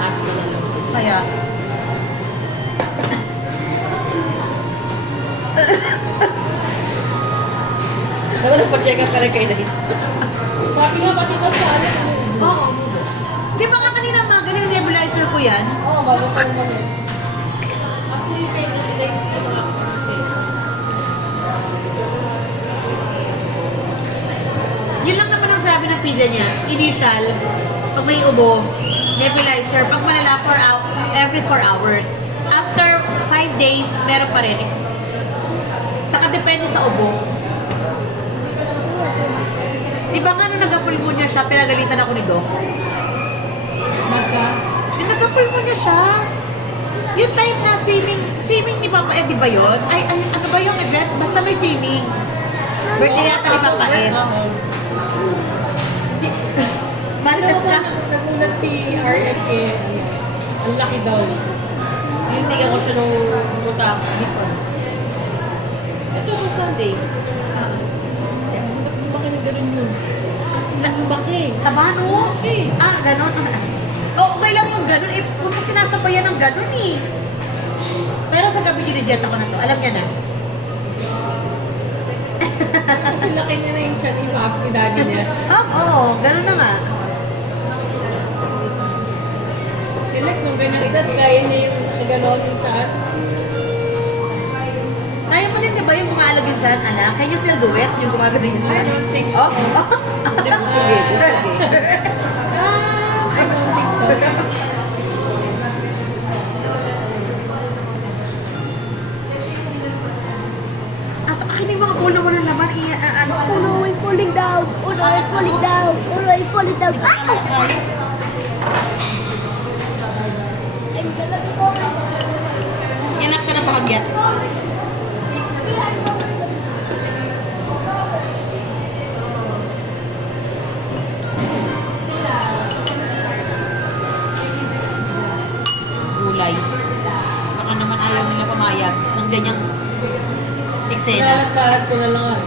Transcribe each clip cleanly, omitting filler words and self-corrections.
taas ko na lang. Kaya, Sabi nagpa-check up ka rin kay Nice. Sabi nga pati daw sa ano. oo. Di ba nga kanina mga ganun nebulizer ko yan? Oo, bago pa naman yun. Actually, kay Nice, Nice na mga kasi. Yun lang naman ang sabi ng pila niya. Initial, pag may ubo, nebulizer, pag malala every 4 hours. After 5 days, meron pa rin. Tsaka depende sa ubo. Di ba nga nung nag-apulmonya siya, pinagalitan ako ni Doc? Yung nag-apulmonya siya. Yung time na swimming ni Papa Ed, di ba yun? Ay, ano ba yung event? Basta may swimming. Birthday yata ni Papa Ed. Maritas ka? Nagulat si RM eh, ang laki daw. Tinitigan ko siya nung pumunta before. Ito sa Sunday. Bakit na gano'n yun? Bakit? Taba, no? Okay. Ganon. Okay lang yung ganon. Eh, huwag ka sinasabayan ng ganon eh. Pero sa gabi, ginijeta ko na to. Alam niya na. Kasi laki niya na yung chan ni Papa, ni Daddy niya. Oo, ganon na nga. Select nung ganyang edad, kaya niya yung nakaganon yung chan. Kaya mo din, di ba, yung gumaalag yung chan, anak? Can you still do it? Yung gumagano yung I chan? don't think so. Oh? Sige, sige. I don't think so. Sa akin yung mga ulo mo ng laman, ano? Oh no, I'm falling down. Oh no, I'm falling down. Oh no, I'm falling down. Ah! I'm gonna go. Yanak ka na pahagyat. Gulay. Baka naman ayaw nila pamayag ng ganyang eksena. Karat-karat ko na lang ah.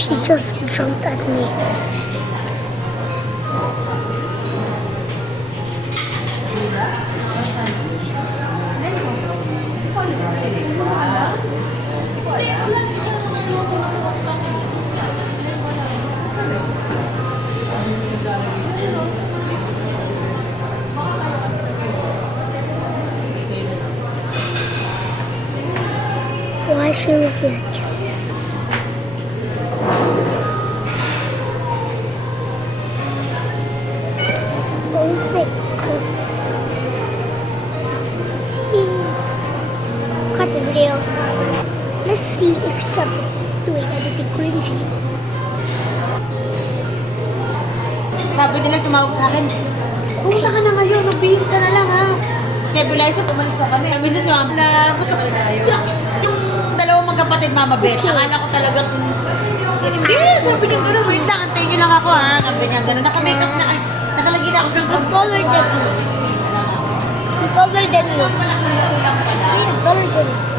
She just jumped at me. Why is she looking at you? Oh my god. Cut the video. Let's see if stop doing anything cringy. Sabi nila tumawag sa akin, pumunta ka na ngayon, magbihis ka na lang ha. Nebulizer, umalis na kami. Sabi na si Mama na, yung dalawang magkapatid, Mama Beth, akala ko talagang, hindi, sabi niya gano'n, wait lang, antayin niyo lang ako ha. Sabi niya gano'n, naka-makeup na, nakalagi na ako ng I'm taller than you. I'm taller than you. I'm taller than you.